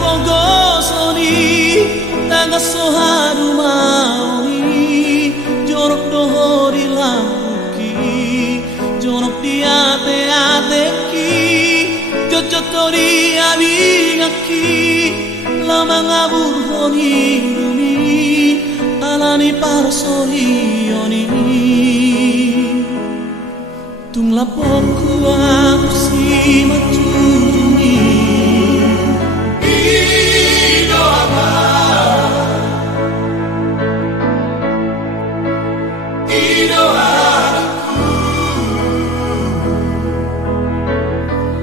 pogosoni tanga soharu maoni jorok dohori lampuki jorok di ate ateki jojotori abingaki lama ngabur honi dumi alani parsoni yoni tung lapokku aku si macuni Ido ama Ido aku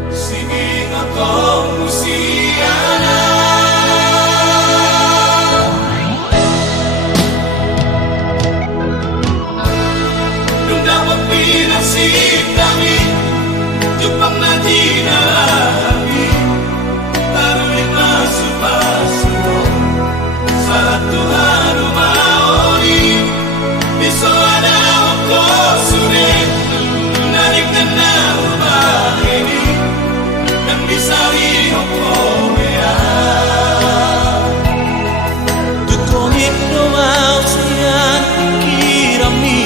Sini ngotong musiana Dung dapat pinasib kami Jepang Nadina kami Tarui masuk masuk Satu haru maori Biso ada oko sure Narik kena rumah ini Dan bisa oko bea Tukonik doa usian kirami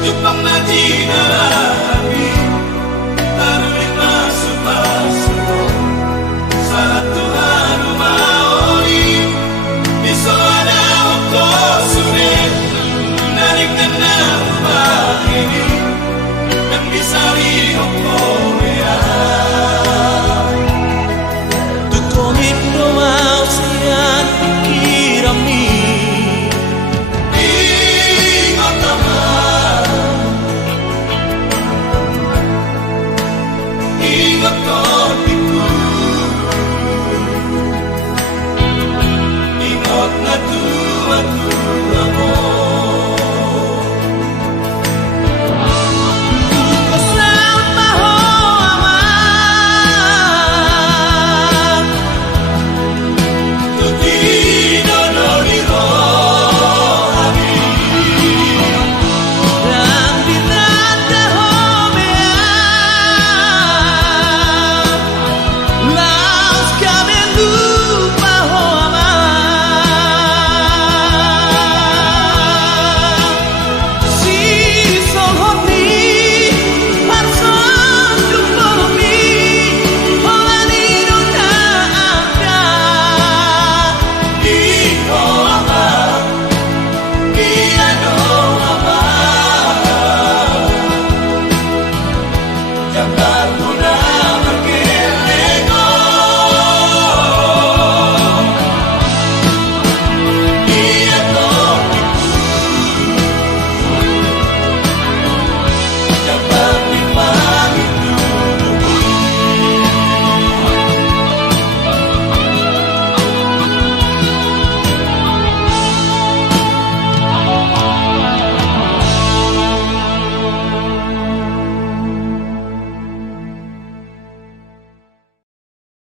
Jepang Nadina kami Tarui masuk masuk Satu haru maori Biso ada oko sure Narik kena rumah ini Dan bisa